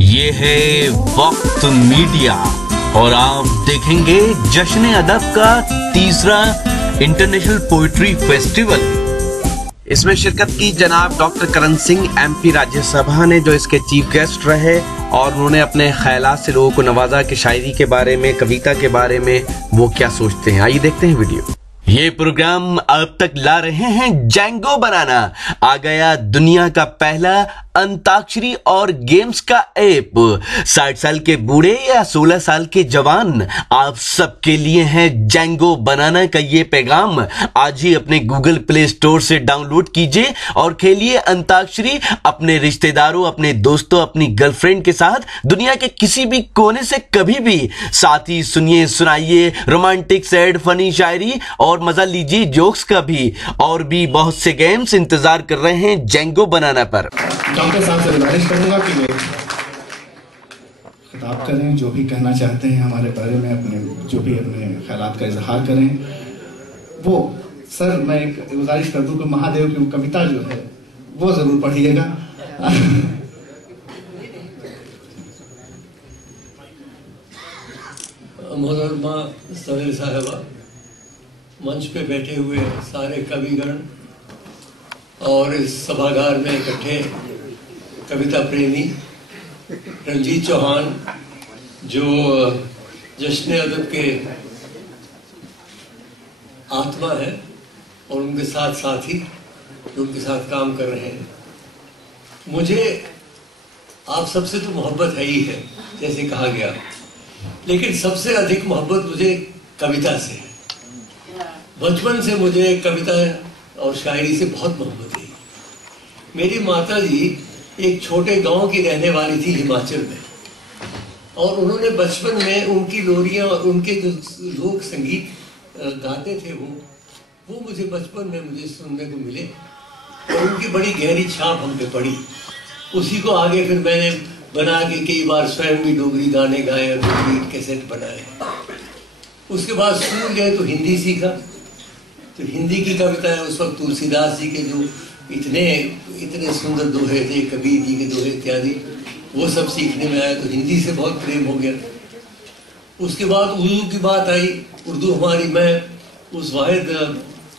ये है वक्त मीडिया और आप देखेंगे जश्न अदब का तीसरा इंटरनेशनल पोइट्री फेस्टिवल। इसमें शिरकत की जनाब डॉक्टर करण सिंह MP राज्यसभा ने, जो इसके चीफ गेस्ट रहे और उन्होंने अपने ख्यालात से लोगों को नवाजा कि शायरी के बारे में, कविता के बारे में वो क्या सोचते हैं। आइए देखते हैं वीडियो। ये प्रोग्राम अब तक ला रहे हैं जेंगो बनाना। आ गया दुनिया का पहला अंताक्षरी और गेम्स का ऐप। 60 साल के बूढ़े या 16 साल के जवान, आप सबके लिए है जेंगो बनाना का ये पैगाम। आज ही अपने गूगल प्ले स्टोर से डाउनलोड कीजिए और खेलिए अंताक्षरी अपने रिश्तेदारों, अपने दोस्तों, अपनी गर्लफ्रेंड के साथ दुनिया के किसी भी कोने से कभी भी। साथ ही सुनिए, सुनाइए रोमांटिक, सैड, फनी शायरी और मजा लीजिए जोक्स का भी। और भी बहुत से गेम्स इंतजार कर रहे हैं जेंगो बनाना पर। डॉक्टर साहब से गुजारिश करूंगा कि वे खिताब करें, जो भी कहना चाहते हैं हमारे बारे में, अपने ख्यालात का इजहार करें। वो सर, मैं एक गुजारिश कर दूं कि महादेव की वो कविता जो है वो जरूर पढ़िएगा। मोहतरमा सदर साहबा, मंच पे बैठे हुए सारे कविगण और इस सभागार में इकट्ठे कविता प्रेमी, रंजीत चौहान जो जश्न अदब के आत्मा है, और उनके साथ साथी जो उनके साथ काम कर रहे हैं। मुझे आप सबसे तो मोहब्बत है ही है, जैसे कहा गया, लेकिन सबसे अधिक मोहब्बत मुझे कविता से है। बचपन से मुझे कविता और शायरी से बहुत मोहब्बत है। मेरी माता जी एक छोटे गांव की रहने वाली थी हिमाचल में, और उन्होंने बचपन में उनकी लोरियां और उनके जो लोक संगीत गाते थे वो मुझे बचपन में मुझे सुनने को मिले, और उनकी बड़ी गहरी छाप हम पे पड़ी। उसी को आगे फिर मैंने बना के कई बार स्वयं भी डोगरी गाने गाए और डोगरी कैसेट बनाए। उसके बाद स्कूल गए तो हिंदी सीखा, तो हिंदी की कविता है उस वक्त तुलसीदास जी के जो इतने सुंदर दोहे थे, कबीर जी के दोहे इत्यादि, वो सब सीखने में आया, तो हिंदी से बहुत प्रेम हो गया। उसके बाद उर्दू की बात आई। उर्दू हमारी, मैं उस वाहिद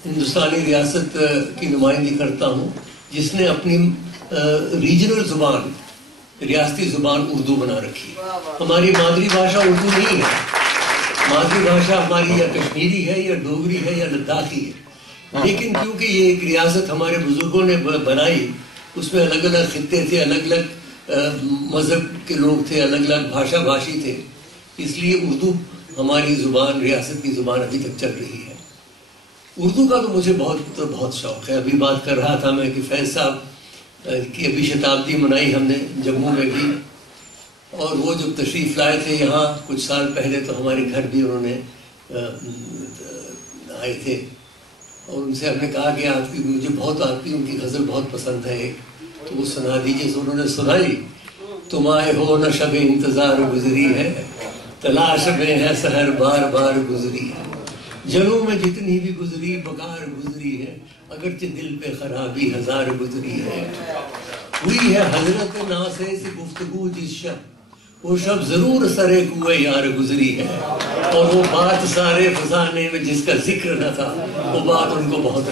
हिंदुस्तानी रियासत की नुमाइंदगी करता हूँ जिसने अपनी रीजनल जुबान, रियासती जुबान उर्दू बना रखी। हमारी मातृभाषा उर्दू नहीं है। मातृभाषा हमारी या कश्मीरी है या डोगरी है या लद्दाखी है, लेकिन क्योंकि ये एक रियासत हमारे बुजुर्गों ने बनाई, उसमें अलग अलग खित्ते थे, अलग अलग मजहब के लोग थे, अलग अलग भाषा भाषी थे, इसलिए उर्दू हमारी जुबान, रियासत की जुबान अभी तक चल रही है। उर्दू का तो मुझे बहुत शौक है। अभी बात कर रहा था मैं कि फैज साहब की अभी शताब्दी मनाई हमने जम्मू में भी, और वो जब तशरीफ लाए थे यहाँ कुछ साल पहले, तो हमारे घर भी उन्होंने आए थे, और उनसे हमने कहा कि आपकी उनकी गज़ल बहुत पसंद है, तो वो सुना दीजिए। तो उन्होंने सुनाई, तुम आए हो न शब इंतजार गुजरी है, तलाश में है सहर बार बार गुजरी है, जनों में जितनी भी गुजरी बकार गुजरी है, अगरचे दिल पे खराबी हजार गुजरी है। हुई है हजरत नासे से गुफ्तगू जिस शब, वो शब जरूर सरे कुए यार गुजरी है, और वो बात सारे फसाने में जिसका जिक्र न था, वो बात उनको बहुत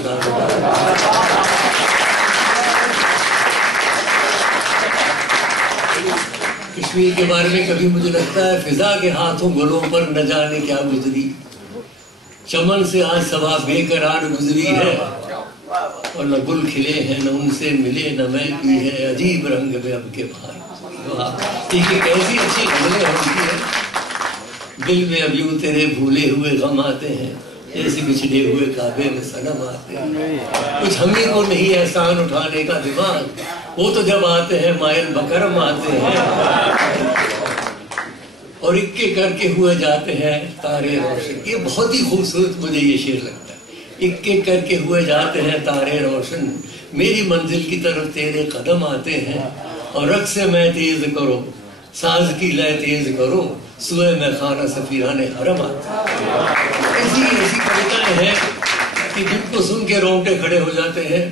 कश्मीर के बारे में कभी मुझे लगता है फिजा के हाथों गुलों पर न जाने क्या गुजरी, चमन से आज सवा बेकरार गुजरी है, और न गुल खिले हैं न उनसे मिले न महकी है, अजीब रंग में अब के बाहर। कैसी अच्छी गजलें होती है। दिल में अब यूं तेरे भूले हुए गम आते हैं, जैसे बिछड़े हुए काबे में सनम आते हैं। कुछ हमी को नहीं एहसान उठाने का दिमाग, वो तो जब आते हैं मायल बकरम आते हैं, और इक्के करके हुए जाते हैं तारे रोशन। ये बहुत ही खूबसूरत मुझे ये शेर लगता है। इक्के करके हुए जाते हैं तारे रोशन, मेरी मंजिल की तरफ तेरे कदम आते हैं, और रक्स से मैं तेज करो, साज की लय तेज करो, सुए में खाना सफीराने हरम आता। ऐसी कविताएं हैं कि जिनको सुन के रोंगटे खड़े हो जाते हैं।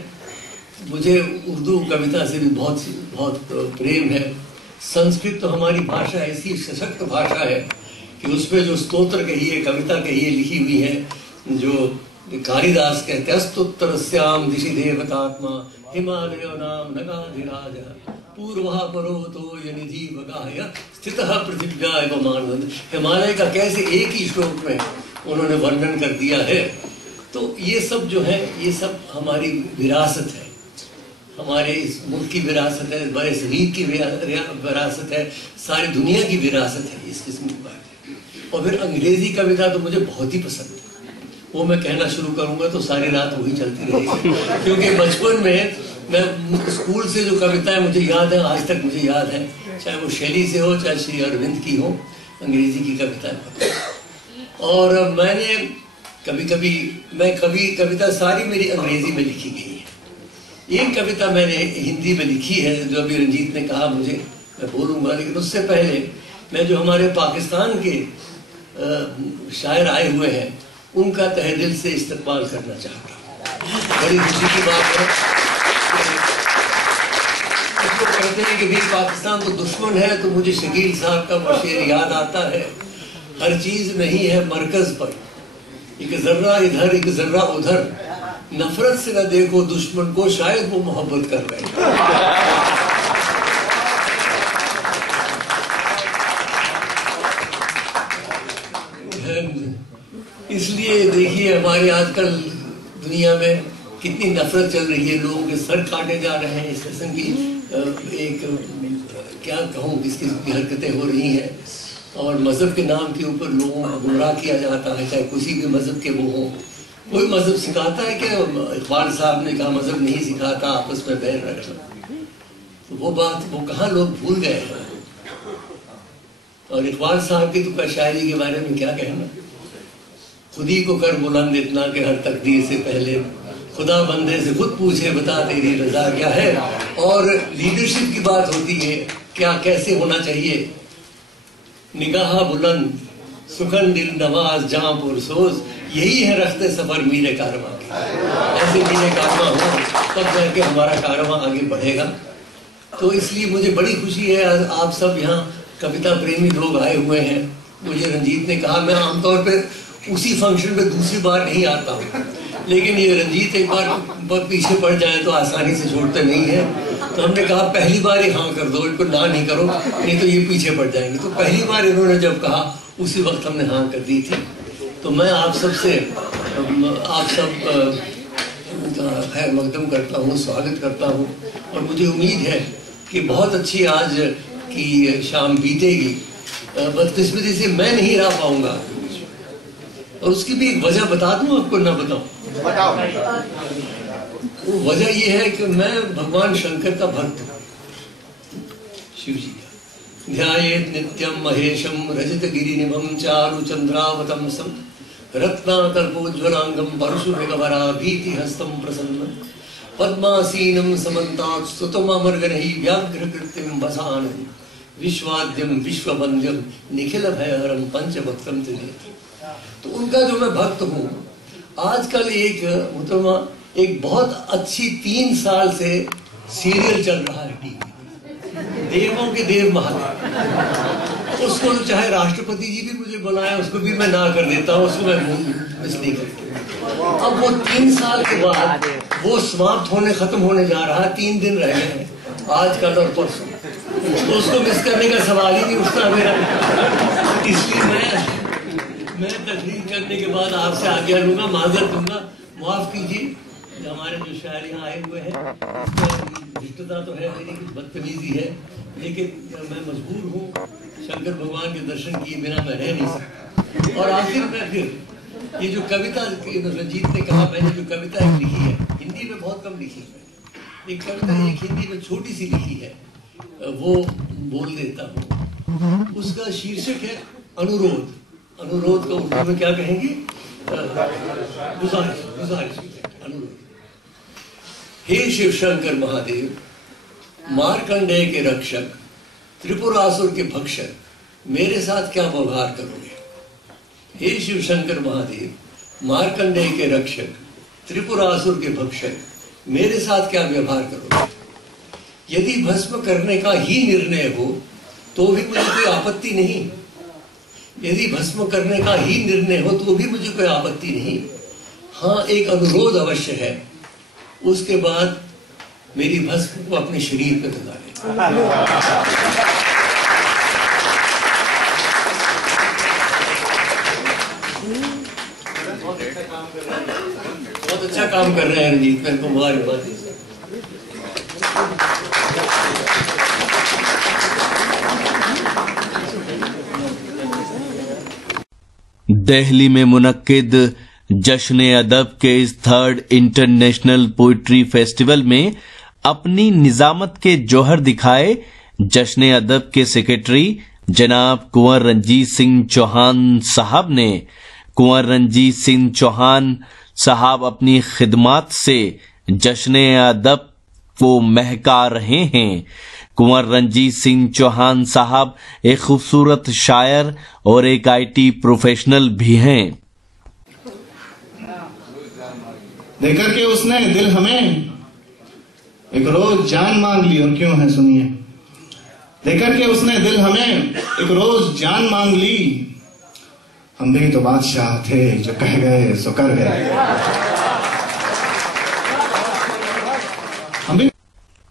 मुझे उर्दू कविता से भी बहुत प्रेम है। संस्कृत तो हमारी भाषा ऐसी सशक्त भाषा है कि उसमें जो स्तोत्र कही है, कविता कही है, लिखी हुई है, जो कालिदास कहते हैं, अस्तोत्तरस्याम दिशि देवतात्मा हिमालयो नाम नगाधिराज पूर्वः पर्वतो यनिधि वगाय स्थितः पृथिव्या एव मानवंत। हिमालय का कैसे एक ही श्लोक में उन्होंने वर्णन कर दिया है। तो ये सब जो है, ये सब हमारी विरासत है, हमारे इस मुल्क की विरासत है, बड़े शरीर की विरासत है, सारी दुनिया की विरासत है इस किस्म की बात। और फिर अंग्रेजी कविता तो मुझे बहुत ही पसंद है। वो मैं कहना शुरू करूंगा तो सारी रात वही चलती रहेगी, क्योंकि बचपन में मैं स्कूल से जो कविताएं मुझे याद है, आज तक मुझे याद है, चाहे वो शैली से हो, चाहे श्री अरविंद की हो, अंग्रेजी की कविताएं। और मैंने कविता सारी मेरी अंग्रेजी में लिखी गई है। एक कविता मैंने हिंदी में लिखी है जो अभी रंजीत ने कहा मुझे, मैं बोलूंगा, लेकिन उससे पहले मैं जो हमारे पाकिस्तान के शायर आए हुए हैं उनका तहे दिल से इस्तकबाल करना चाहता हूँ। बड़ी खुशी की बात है, तो कहते हैं कि भाई पाकिस्तान तो दुश्मन है, तो मुझे शकील साहब का शेर याद आता है, हर चीज नहीं है मरकज पर, एक जर्रा इधर एक जर्रा उधर, नफरत से न देखो दुश्मन को, शायद वो मोहब्बत कर रहे हैं। इसलिए देखिए हमारे आजकल दुनिया में कितनी नफरत चल रही है, लोगों के सर काटे जा रहे हैं, इस किस्म की एक क्या कहूँ किस किस्म की हरकतें हो रही हैं, और मजहब के नाम के ऊपर लोगों को गुमराह किया जाता है, चाहे किसी भी मजहब के वो हों। कोई मजहब सिखाता है कि इकबाल साहब ने कहा मजहब नहीं सिखाता आपस में बैर रखना, तो वो बात वो कहाँ लोग भूल गए हैं। और इकबाल साहब की तो शायरी के बारे में क्या कहना, खुदी को कर बुलंद इतना कि हर तकदीर से पहले खुदा बंदे से खुद पूछे बता तेरी रजा क्या है। और लीडरशिप की बात होती है, क्या कैसे होना चाहिए, निगाह बुलंद सुखन दिल नवाज जहां पुरसोज, यही है रखते सफर मीरे कारवां की। ऐसे मीरे कारवां हो तब जाके हमारा कारवां आगे बढ़ेगा। तो इसलिए मुझे बड़ी खुशी है आप सब यहाँ कविता प्रेमी लोग आए हुए हैं। मुझे रंजीत ने कहा, मैं आमतौर पर उसी फंक्शन में दूसरी बार नहीं आता हूँ, लेकिन ये रंजीत एक बार पीछे पड़ जाए तो आसानी से छोड़ते नहीं है, तो हमने कहा पहली बार ही हाँ कर दो, इनको ना नहीं करो नहीं तो ये पीछे पड़ जाएंगे। तो पहली बार इन्होंने जब कहा उसी वक्त हमने हाँ कर दी थी। तो मैं आप सब खैर मकदम करता हूँ, स्वागत करता हूँ, और मुझे उम्मीद है कि बहुत अच्छी आज की शाम बीतेगी। बदकिस्मती से मैं नहीं रह पाऊंगा, और उसकी भी एक वजह बता दूं आपको, ना बताऊं? बताओ। वो वजह ये है कि मैं भगवान शंकर का भक्त हूं, शिव जी का। ध्यायेत् नित्यम महेशम रजत गिरिनिभं चारु चंद्रावतम सम रत्नाकल्पोज्ज्वलांगम परशुभृगवरा भीति हस्तम प्रसन्नम पद्मासीनं समन्तात् स्तुतमर्गनहि व्याघ्रकृत्यं वसानं विश्वाद्यम विश्ववन्द्यम निखिल भयहरम पंचभक्तम त्रिनेत्र। तो उनका जो मैं भक्त हूँ, आजकल एक बहुत अच्छी 3 साल से सीरियल चल रहा है टीवी, देवों के देव महादेव। उसको चाहे राष्ट्रपति जी भी मुझे बुलाए, उसको भी मैं ना कर देता हूँ, उसको मैं मिस नहीं करता। अब वो 3 साल के बाद वो समाप्त खत्म होने जा रहा है, 3 दिन रह गए हैं, आज कल और परसों, तो उसको मिस करने का सवाल ही नहीं उठता मेरा। इसलिए मैं तकरीर करने के बाद आपसे आज्ञा लूंगा, माजरत दूंगा, माफ कीजिए। हमारे जो शायर यहाँ आए हुए हैं, रिश्तेदार तो है मेरी, कुछ बदतमीजी है, लेकिन मैं मजबूर हूँ, शंकर भगवान के दर्शन किए बिना मैं रह नहीं सकता। और आखिर में फिर ये जो कविता रंजीत ने कहा, मैंने जो कविता एक लिखी है, हिंदी में बहुत कम लिखी है, एक कविता एक हिंदी में छोटी सी लिखी है, वो बोल देता हूँ। उसका शीर्षक है अनुरोध। अनुरोध को उर्दू में क्या कहेंगे? गुजारिश अनुरोध। हे शिव शंकर महादेव, मार्कंडेय के रक्षक, त्रिपुरासुर के भक्षक, मेरे साथ क्या व्यवहार करोगे? हे शिव शंकर महादेव, मार्कंडेय के रक्षक, त्रिपुरासुर के भक्षक, मेरे साथ क्या व्यवहार करोगे? यदि भस्म करने का ही निर्णय हो तो भी मुझे कोई आपत्ति नहीं। यदि भस्म करने का ही निर्णय हो तो भी मुझे कोई आपत्ति नहीं। हाँ, एक अनुरोध अवश्य है, उसके बाद मेरी भस्म को अपने शरीर पे लगा ले। बहुत अच्छा काम कर रहे हैं रंजीत, मेरे को मुबारकबाद। दिल्ली में मुनक्किद जश्न अदब के इस 3rd इंटरनेशनल पोइट्री फेस्टिवल में अपनी निजामत के जौहर दिखाए जश्न अदब के सेक्रेटरी जनाब कुंवर रंजीत सिंह चौहान साहब ने। कुंवर रंजीत सिंह चौहान साहब अपनी खिदमत से जश्न अदब को महका रहे हैं। कुंवर रंजीत सिंह चौहान साहब एक खूबसूरत शायर और एक IT प्रोफेशनल भी हैं। देकर के उसने दिल हमें एक रोज जान मांग ली, और क्यों है सुनिए। देकर के उसने दिल हमें एक रोज जान मांग ली, हम भी तो बादशाह थे जो कह गए सो कर गए। हम भी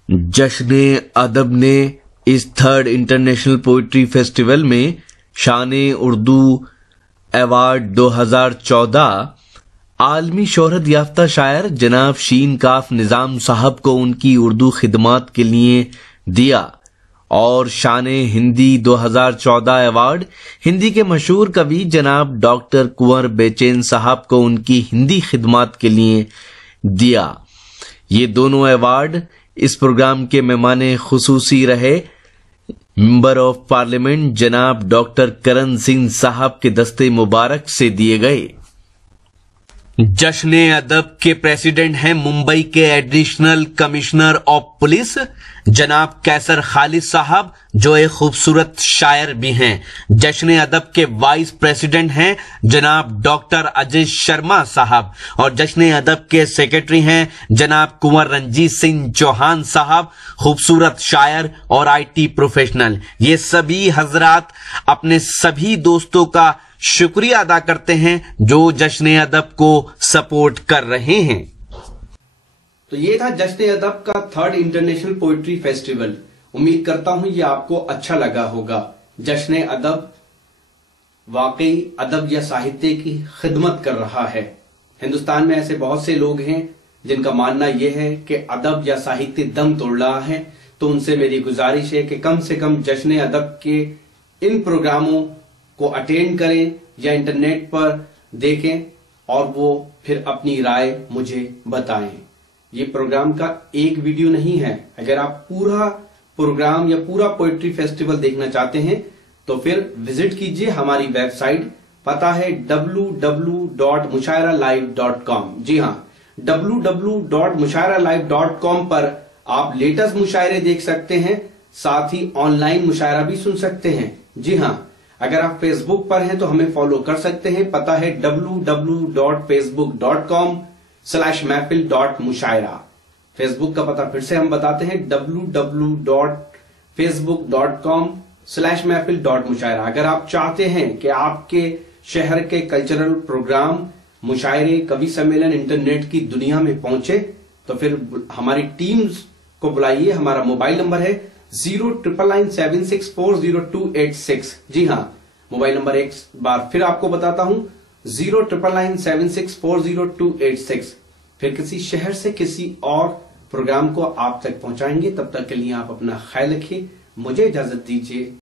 जश्न अदब ने इस 3rd इंटरनेशनल पोइट्री फेस्टिवल में शान-ए उर्दू अवार्ड 2014 आलमी शोहरत याफ्ता शायर जनाब शीन काफ निजाम साहब को उनकी उर्दू खिदमत के लिए दिया, और शान-ए हिंदी 2014 अवार्ड हिंदी के मशहूर कवि जनाब डॉक्टर कुंवर बेचैन साहब को उनकी हिंदी खिदमत के लिए दिया। ये दोनों अवार्ड इस प्रोग्राम के मेहमान खुसूसी रहे मेंबर ऑफ पार्लियामेंट जनाब डॉक्टर करण सिंह साहब के दस्ते मुबारक से दिए गए। जश्न अदब के प्रेसिडेंट हैं मुंबई के एडिशनल कमिश्नर ऑफ पुलिस जनाब कैसर खालिद साहब, जो एक खूबसूरत शायर भी हैं। जश्न अदब के वाइस प्रेसिडेंट हैं जनाब डॉक्टर अजय शर्मा साहब, और जश्न अदब के सेक्रेटरी हैं जनाब कुंवर रंजीत सिंह चौहान साहब, खूबसूरत शायर और IT प्रोफेशनल। ये सभी हजरात अपने सभी दोस्तों का शुक्रिया अदा करते हैं जो जश्न अदब को सपोर्ट कर रहे हैं। तो ये था जश्न अदब का 3rd इंटरनेशनल पोइट्री फेस्टिवल। उम्मीद करता हूं ये आपको अच्छा लगा होगा। जश्न अदब वाकई अदब या साहित्य की खिदमत कर रहा है। हिंदुस्तान में ऐसे बहुत से लोग हैं जिनका मानना यह है कि अदब या साहित्य दम तोड़ रहा है, तो उनसे मेरी गुजारिश है कि कम से कम जश्न अदब के इन प्रोग्रामों को अटेंड करें या इंटरनेट पर देखें और वो फिर अपनी राय मुझे बताएं। ये प्रोग्राम का एक वीडियो नहीं है। अगर आप पूरा प्रोग्राम या पूरा पोइट्री फेस्टिवल देखना चाहते हैं तो फिर विजिट कीजिए हमारी वेबसाइट। पता है www.mushairalive.com। जी हाँ, www.mushairalive.com पर आप लेटेस्ट मुशायरे देख सकते हैं, साथ ही ऑनलाइन मुशायरा भी सुन सकते हैं। जी हाँ, अगर आप फेसबुक पर हैं तो हमें फॉलो कर सकते हैं। पता है www.facebook.com/महफिल.मुशायरा। फेसबुक का पता फिर से हम बताते हैं www.facebook.com/महफिल.मुशायरा। अगर आप चाहते हैं कि आपके शहर के कल्चरल प्रोग्राम, मुशायरे, कवि सम्मेलन इंटरनेट की दुनिया में पहुंचे तो फिर हमारी टीम्स को बुलाइए। हमारा मोबाइल नंबर है 09997640286। जी हाँ, मोबाइल नंबर एक बार फिर आपको बताता हूं, 09997640286। फिर किसी शहर से किसी और प्रोग्राम को आप तक पहुंचाएंगे। तब तक के लिए आप अपना ख्याल रखिए। मुझे इजाजत दीजिए।